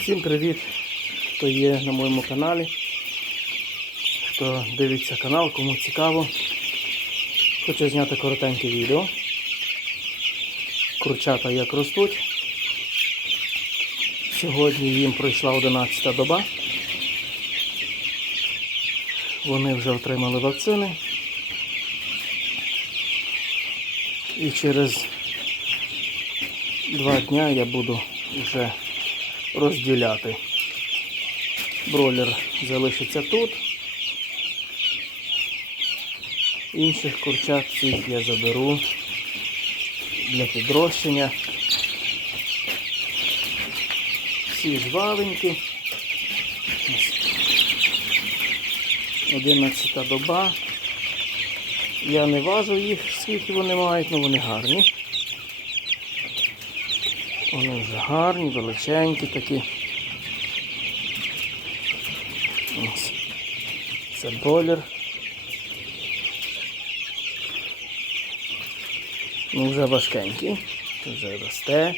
Всім привіт, хто є на моєму каналі. Хто дивиться канал, кому цікаво. Хочу зняти коротеньке відео. Курчата як ростуть. Сьогодні їм пройшла 11 доба. Вони вже отримали вакцини. І через два дня я буду вже розділяти. Бройлер залишиться тут. Інших курчат всіх я заберу для підрощення. Всі жвавенькі. Ось. 11 доба. Я не важу їх, скільки вони мають, але вони гарні. Вони вже гарні, величенькі такі. Ось. Це бройлер. Ну, вже важкенький, вже росте.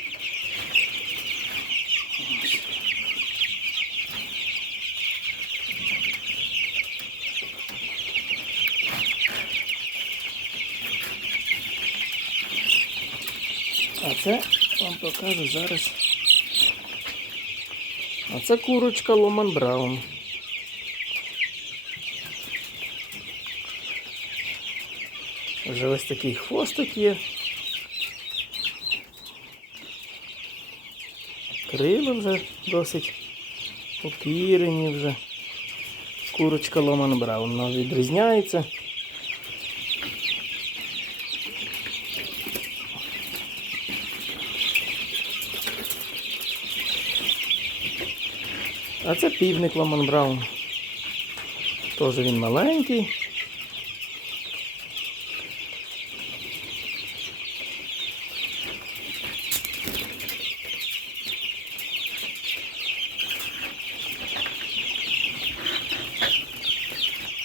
А це вам покажу зараз. А це курочка Ломан Браун. Вже ось такий хвостик є. Крила вже досить опірені вже. Курочка Ломан Браун. Відрізняється. А це півник Ламан Браун. Теж він маленький.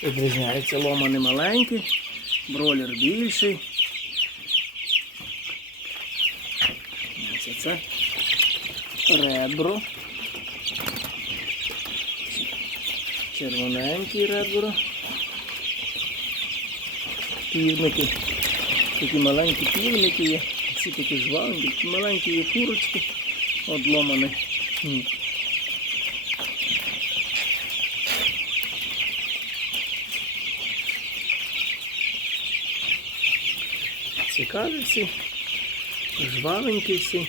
Відрізняється ломани маленькі, бролер більший. Ось це ребро. Червоненький ребро. Півники. Такі маленькі півники є. Всі такі жваві, такі маленькі є курочки. Одломані. Цікаві всі. Жвавенькі всі.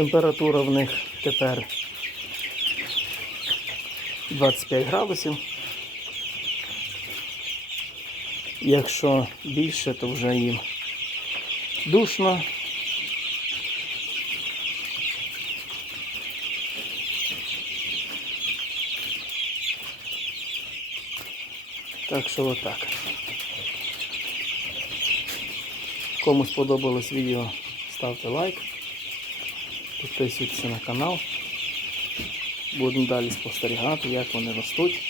Температура в них тепер 25 градусів. Якщо більше, то вже їм душно. Так що отак. Кому сподобалось відео, ставте лайк, підписуйтесь на канал. Будемо далі спостерігати, як вони ростуть.